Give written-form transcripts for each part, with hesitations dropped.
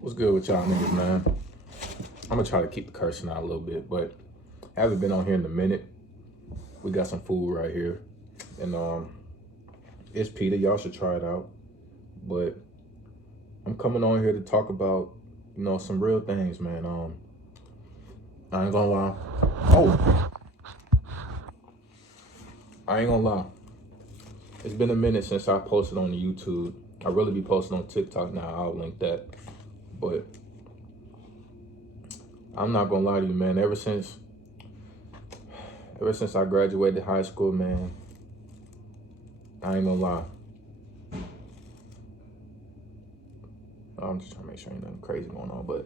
What's good with y'all niggas, man? I'm gonna try to keep the cursing out a little bit, but I haven't been on here in a minute. We got some food right here, and it's pita. Y'all should try it out. But I'm coming on here to talk about, some real things, man. I ain't gonna lie. Oh, I ain't gonna lie. It's been a minute since I posted on the YouTube. I really be posting on TikTok now. I'll link that. But I'm not gonna lie to you, man. Ever since I graduated high school, man, I ain't gonna lie. I'm just trying to make sure ain't nothing crazy going on, but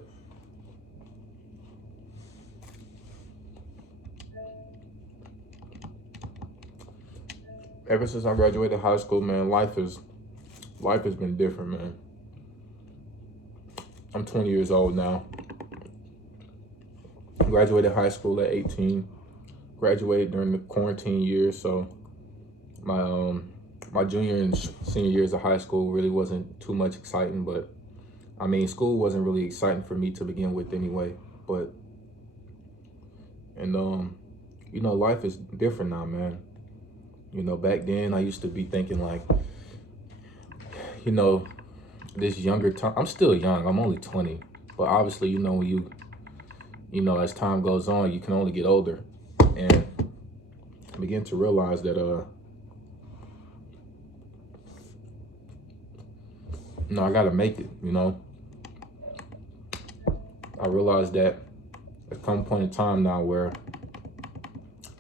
ever since I graduated high school, man, life has been different, man. I'm 20 years old now. Graduated high school at 18. Graduated during the quarantine years, so my junior and senior years of high school really wasn't too much exciting, but I mean, school wasn't really exciting for me to begin with anyway. But and life is different now, man. Back then I used to be thinking like, you know, this younger time. I'm still young. I'm only 20, but obviously, when as time goes on, you can only get older, and I begin to realize that I gotta make it. I realized that at some point in time now where I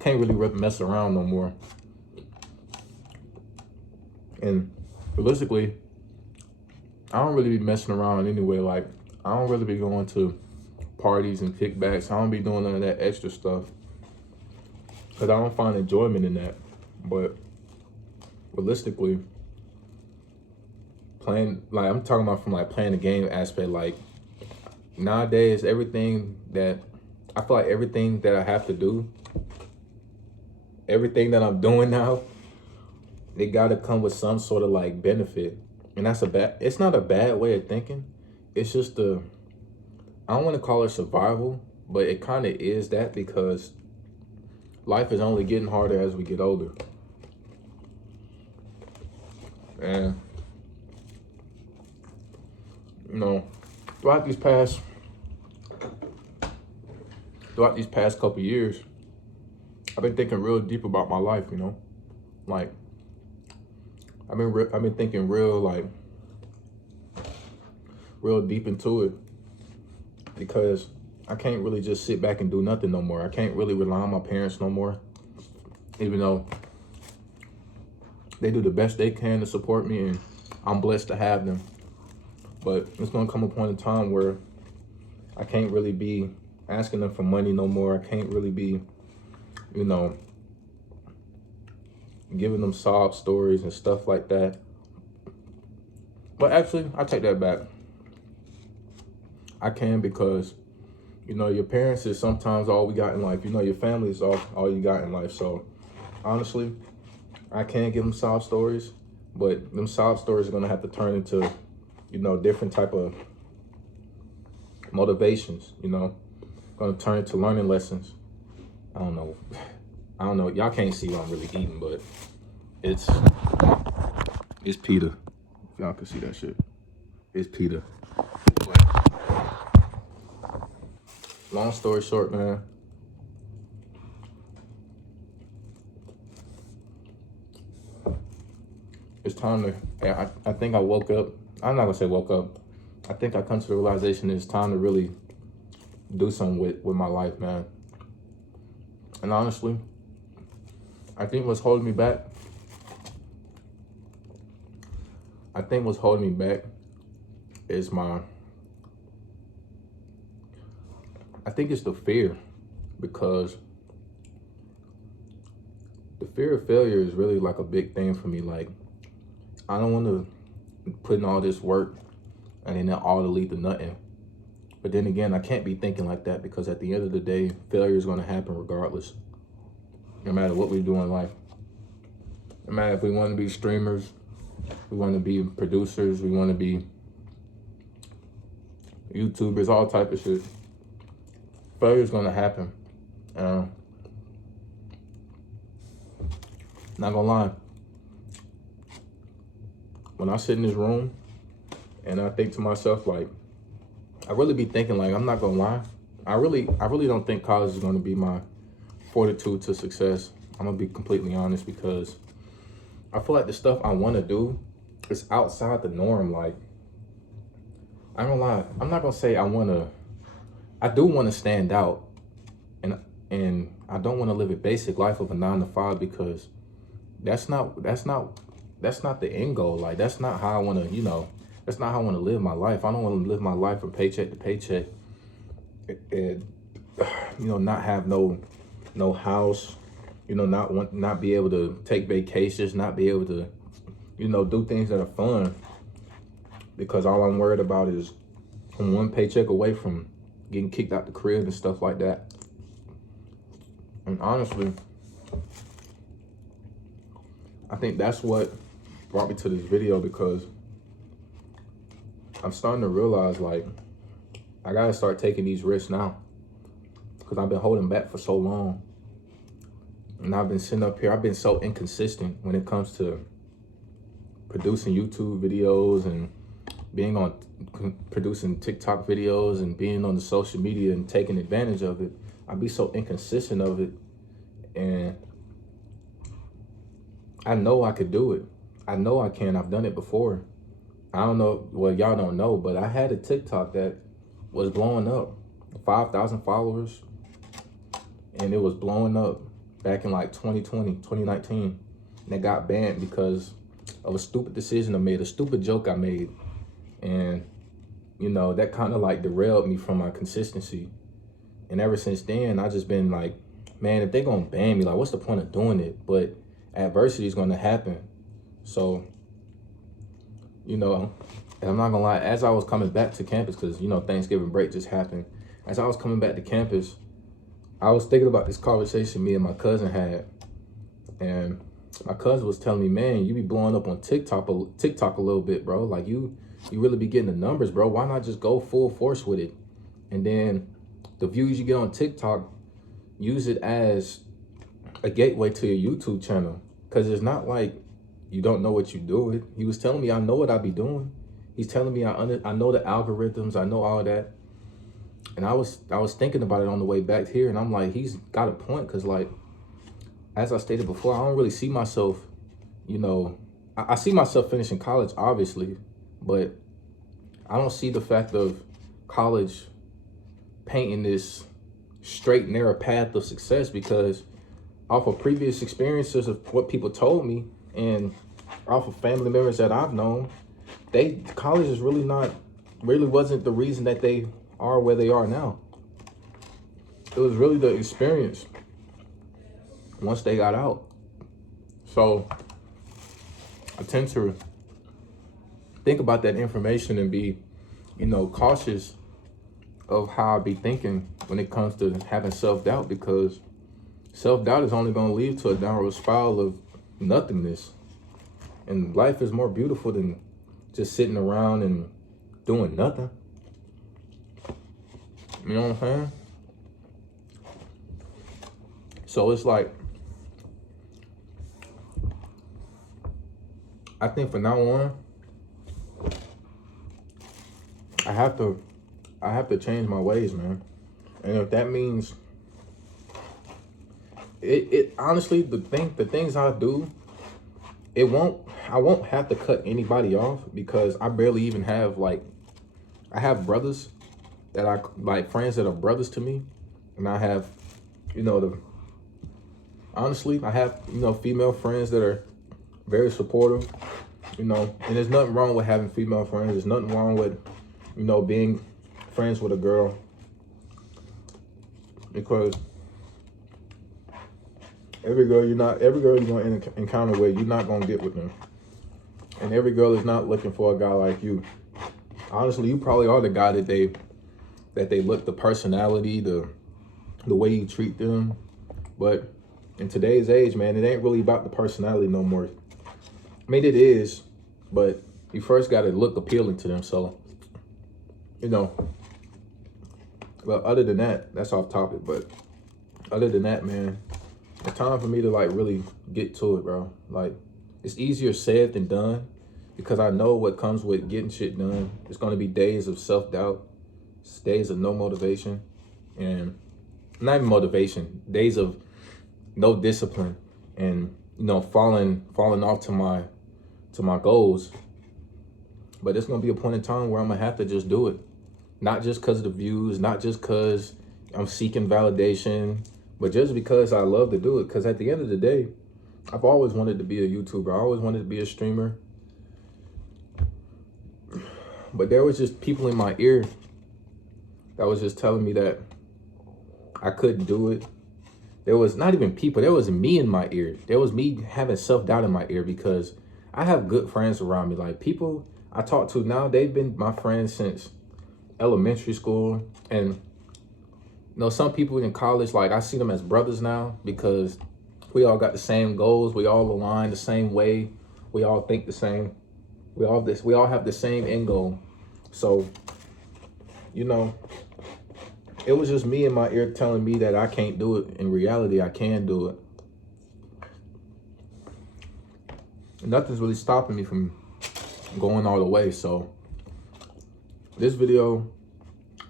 can't really mess around no more. And realistically, I don't really be messing around anyway. Like, I don't really be going to parties and kickbacks. I don't be doing none of that extra stuff because I don't find enjoyment in that. But realistically, I'm talking about from like playing the game aspect. Like, nowadays, I feel like everything that I have to do, everything that I'm doing now, it gotta come with some sort of like benefit. And it's not a bad way of thinking. It's just I don't want to call it survival, but it kind of is that, because life is only getting harder as we get older. And, throughout these past couple years, I've been thinking real deep about my life, like I've been thinking real deep into it, because I can't really just sit back and do nothing no more. I can't really rely on my parents no more, even though they do the best they can to support me, and I'm blessed to have them. But it's gonna come a point in time where I can't really be asking them for money no more. I can't really be, giving them sob stories and stuff like that. But actually, I take that back. I can, because, your parents is sometimes all we got in life. Your family is all you got in life. So honestly, I can give them sob stories, but them sob stories are gonna have to turn into, different type of motivations, gonna turn into learning lessons. I don't know. Y'all can't see what I'm really eating, but it's pita. If y'all can see that shit, it's pita. But long story short, man, it's time to. I think I woke up. I'm not gonna say woke up. I think I come to the realization it's time to really do something with my life, man. And honestly, I think what's holding me back is I think it's the fear, because the fear of failure is really like a big thing for me. Like, I don't want to put in all this work and then all to lead to nothing. But then again, I can't be thinking like that, because at the end of the day, failure is going to happen regardless, no matter what we do in life. No matter if we want to be streamers, we want to be producers, we want to be, YouTubers, all type of shit. Failure's gonna happen. Not gonna lie. When I sit in this room and I think to myself, like, I really be thinking, like, I'm not gonna lie. I really don't think college is gonna be my fortitude to success. I'm gonna be completely honest, because I feel like the stuff I wanna do is outside the norm. Like, I don't lie. I'm not gonna say I do wanna stand out, and I don't wanna live a basic life of a 9 to 5, because that's not the end goal. Like, that's not how I wanna, that's not how I wanna live my life. I don't wanna live my life from paycheck to paycheck and, not have no house, not be able to take vacations, not be able to, do things that are fun, because all I'm worried about is I'm one paycheck away from getting kicked out the crib and stuff like that. And honestly, I think that's what brought me to this video, because I'm starting to realize, like, I gotta start taking these risks now, because I've been holding back for so long. And I've been sitting up here, I've been so inconsistent when it comes to producing YouTube videos and producing TikTok videos and being on the social media and taking advantage of it. I'd be so inconsistent of it. And I know I could do it. I know I can. I've done it before. I don't know, well, y'all don't know, but I had a TikTok that was blowing up, 5,000 followers, and it was blowing up back in like 2020, 2019. And it got banned because of a stupid decision I made, a stupid joke I made. And, that kind of like derailed me from my consistency. And ever since then, I just been like, man, if they gonna ban me, like, what's the point of doing it? But adversity is gonna happen. So, and I'm not gonna lie, as I was coming back to campus, because, Thanksgiving break just happened. As I was coming back to campus, I was thinking about this conversation me and my cousin had. And my cousin was telling me, man, you be blowing up on TikTok a little bit, bro. Like, you really be getting the numbers, bro. Why not just go full force with it? And then the views you get on TikTok, use it as a gateway to your YouTube channel. Because it's not like you don't know what you're doing. He was telling me, I know what I be doing. He's telling me I know the algorithms, I know all that. And I was thinking about it on the way back here, and I'm like, he's got a point, because, like, as I stated before, I don't really see myself, I see myself finishing college, obviously, but I don't see the fact of college painting this straight, narrow path of success, because off of previous experiences of what people told me and off of family members that I've known, college is really wasn't the reason that they are where they are now. It was really the experience once they got out. So I tend to think about that information and be, cautious of how I be thinking when it comes to having self-doubt, because self-doubt is only going to lead to a downward spiral of nothingness. And life is more beautiful than just sitting around and doing nothing. You know what I'm saying? So it's like, I think from now on, I have to change my ways, man. And if that means it honestly, the things I do, I won't have to cut anybody off, because I barely even have, like, I have brothers that I like, friends that are brothers to me, and I have, honestly, I have, female friends that are very supportive, and there's nothing wrong with having female friends. There's nothing wrong with, being friends with a girl, because every girl you're going to encounter with, you're not going to get with them. And every girl is not looking for a guy like you. Honestly, you probably are the guy that they look, the personality, the way you treat them. But in today's age, man, it ain't really about the personality no more. I mean, it is, but you first got to look appealing to them. So, But other than that, that's off topic. But other than that, man, it's time for me to like really get to it, bro. Like, it's easier said than done because I know what comes with getting shit done. It's gonna be days of self-doubt, days of no motivation, and not even motivation, days of no discipline, and falling off to my goals. But it's gonna be a point in time where I'm gonna have to just do it. Not just because of the views, not just because I'm seeking validation, but just because I love to do it. Because at the end of the day, I've always wanted to be a YouTuber. I always wanted to be a streamer. But there was just people in my ear that was just telling me that I couldn't do it. There was not even people, there was me in my ear. There was me having self-doubt in my ear because I have good friends around me. Like, people I talk to now, they've been my friends since elementary school. And some people in college, like, I see them as brothers now because we all got the same goals. We all align the same way. We all think the same. We all have the same end goal. So, it was just me in my ear telling me that I can't do it. In reality, I can do it. And nothing's really stopping me from going all the way. So this video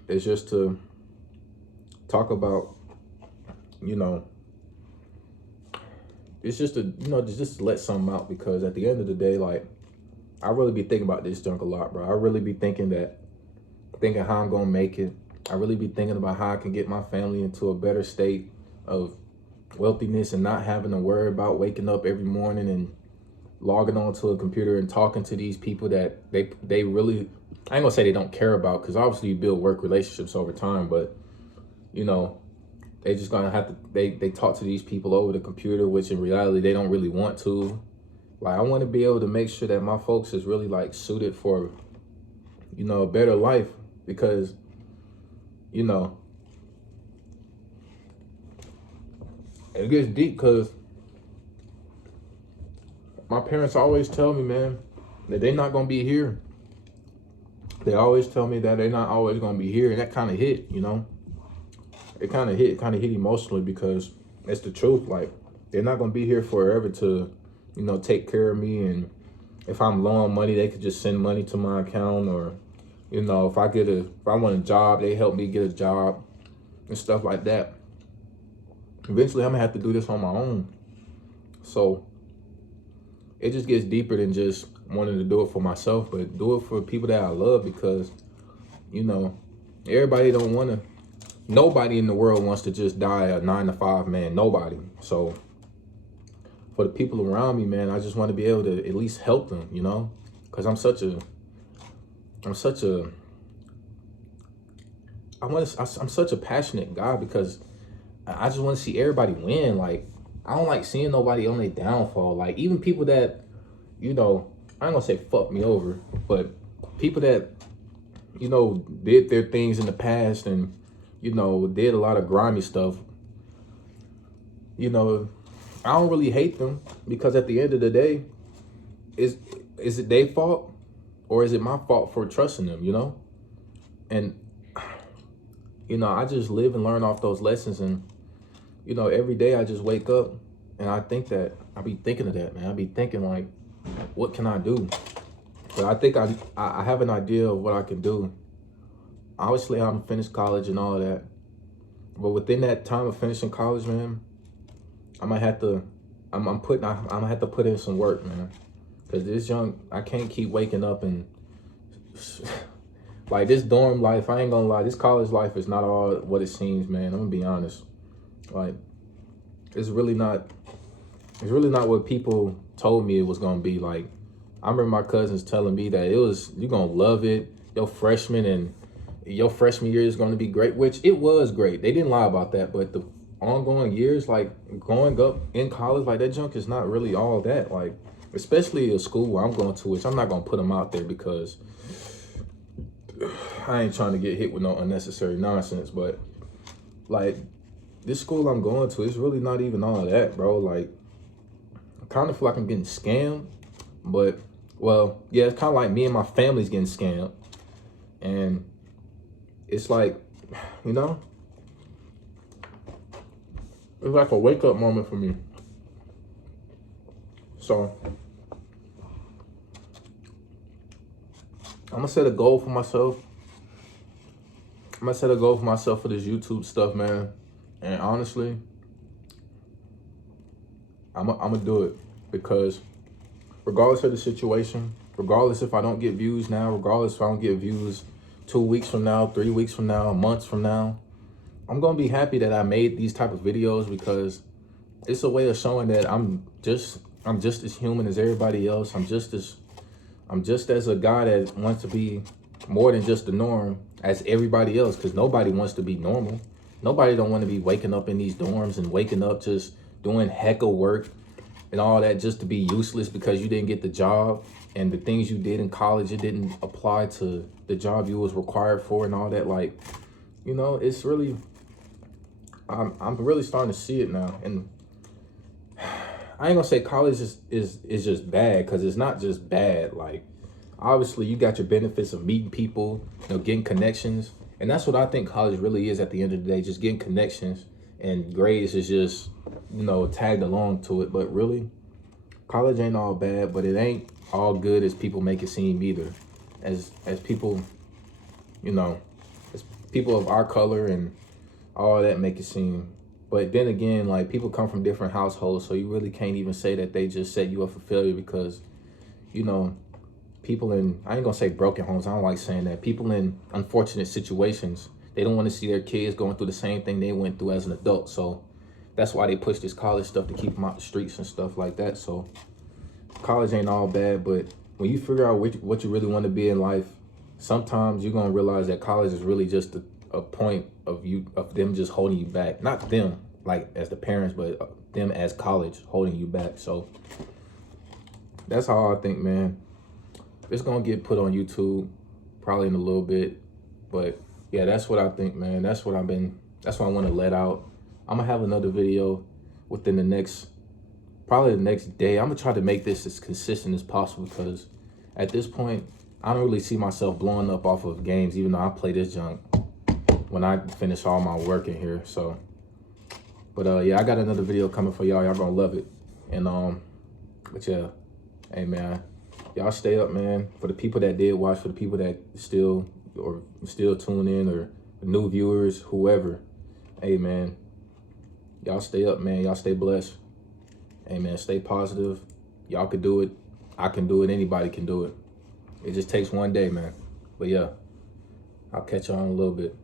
is just to talk about, it's just to, just to let something out, because at the end of the day, like, I really be thinking about this junk a lot, bro. I really be thinking how I'm gonna make it. I really be thinking about how I can get my family into a better state of wealthiness and not having to worry about waking up every morning and logging onto a computer and talking to these people that they really, I ain't gonna say they don't care about, because obviously you build work relationships over time, but they just gonna have to, they talk to these people over the computer, which in reality they don't really want to. Like, I want to be able to make sure that my folks is really like suited for, a better life, because, it gets deep because my parents always tell me, man, that they're not going to be here. They always tell me that they're not always going to be here. And that kind of hit, it kind of hit emotionally, because it's the truth. Like, they're not going to be here forever to, take care of me. And if I'm low on money, they could just send money to my account, or, if I want a job, they help me get a job and stuff like that. Eventually, I'm gonna have to do this on my own. So it just gets deeper than just wanting to do it for myself, but do it for people that I love, because, everybody don't want to, nobody in the world wants to just die a 9-to-5 man, nobody. So for the people around me, man, I just want to be able to at least help them, because I'm such a passionate guy, because I just want to see everybody win. Like, I don't like seeing nobody on their downfall. Like, even people that, I ain't gonna say fuck me over, but people that, did their things in the past and, did a lot of grimy stuff, I don't really hate them, because at the end of the day, is it their fault, or is it my fault for trusting them, And, I just live and learn off those lessons. And, every day I just wake up and I be thinking of that, man. I be thinking, like, what can I do? But I think I have an idea of what I can do. Obviously, I'm finished college and all of that. But within that time of finishing college, man, I'm gonna have to put in some work, man. Because I can't keep waking up and like, this dorm life, I ain't gonna lie, this college life is not all what it seems, man. I'm gonna be honest. Like, it's really not what people told me it was gonna be. Like, I remember my cousins telling me that you're gonna love it. Your freshman year is gonna be great, which it was great. They didn't lie about that, but the ongoing years, like growing up in college, like, that junk is not really all that. Like, especially a school where I'm going to, which I'm not gonna put them out there because I ain't trying to get hit with no unnecessary nonsense, but like, this school I'm going to, it's really not even all of that, bro. Like, I kind of feel like I'm getting scammed, but, well, yeah, it's kind of like me and my family's getting scammed. And it's like, you know, it's like a wake up moment for me. So I'm gonna set a goal for myself. I'm gonna set a goal for myself for this YouTube stuff, man. And honestly, I'm gonna do it because regardless of the situation, regardless if I don't get views now, regardless if I don't get views 2 weeks from now, 3 weeks from now, months from now, I'm gonna be happy that I made these type of videos because it's a way of showing that I'm just as human as everybody else. I'm just as a guy that wants to be more than just the norm as everybody else, because nobody wants to be normal. Nobody don't want to be waking up in these dorms and waking up just doing heck of work and all that just to be useless because you didn't get the job, and the things you did in college, it didn't apply to the job you was required for and all that. Like, you know, it's really, I'm really starting to see it now. And I ain't gonna say college is just bad, because it's not just bad. Like, obviously you got your benefits of meeting people, you know, getting connections. And that's what I think college really is at the end of the day, just getting connections, and grades is just, you know, tagged along to it. But really, college ain't all bad, but it ain't all good as people make it seem either. As people, you know, as people of our color and all that make it seem. But then again, like, people come from different households, so you really can't even say that they just set you up for failure, because, you know, people in, I ain't gonna say broken homes, I don't like saying that, people in unfortunate situations, they don't want to see their kids going through the same thing they went through as an adult. So that's why they push this college stuff, to keep them out the streets and stuff like that. So college ain't all bad, but when you figure out what you really want to be in life, sometimes you're gonna realize that college is really just a point of them just holding you back. Not them, like, as the parents, but them as college holding you back. So that's how I think, man. It's gonna get put on YouTube probably in a little bit, but yeah, that's what I think, man. That's what I want to let out. I'm gonna have another video within probably the next day. I'm gonna try to make this as consistent as possible, because at this point, I don't really see myself blowing up off of games, even though I play this junk when I finish all my work in here. So, but yeah, I got another video coming for y'all. Y'all gonna love it. And but yeah, hey man, y'all stay up, man. For the people that did watch, for the people that still tune in, or the new viewers, whoever, hey man, y'all stay up, man. Y'all stay blessed. Hey man, stay positive. Y'all can do it. I can do it. Anybody can do it. It just takes one day, man. But yeah, I'll catch y'all in a little bit.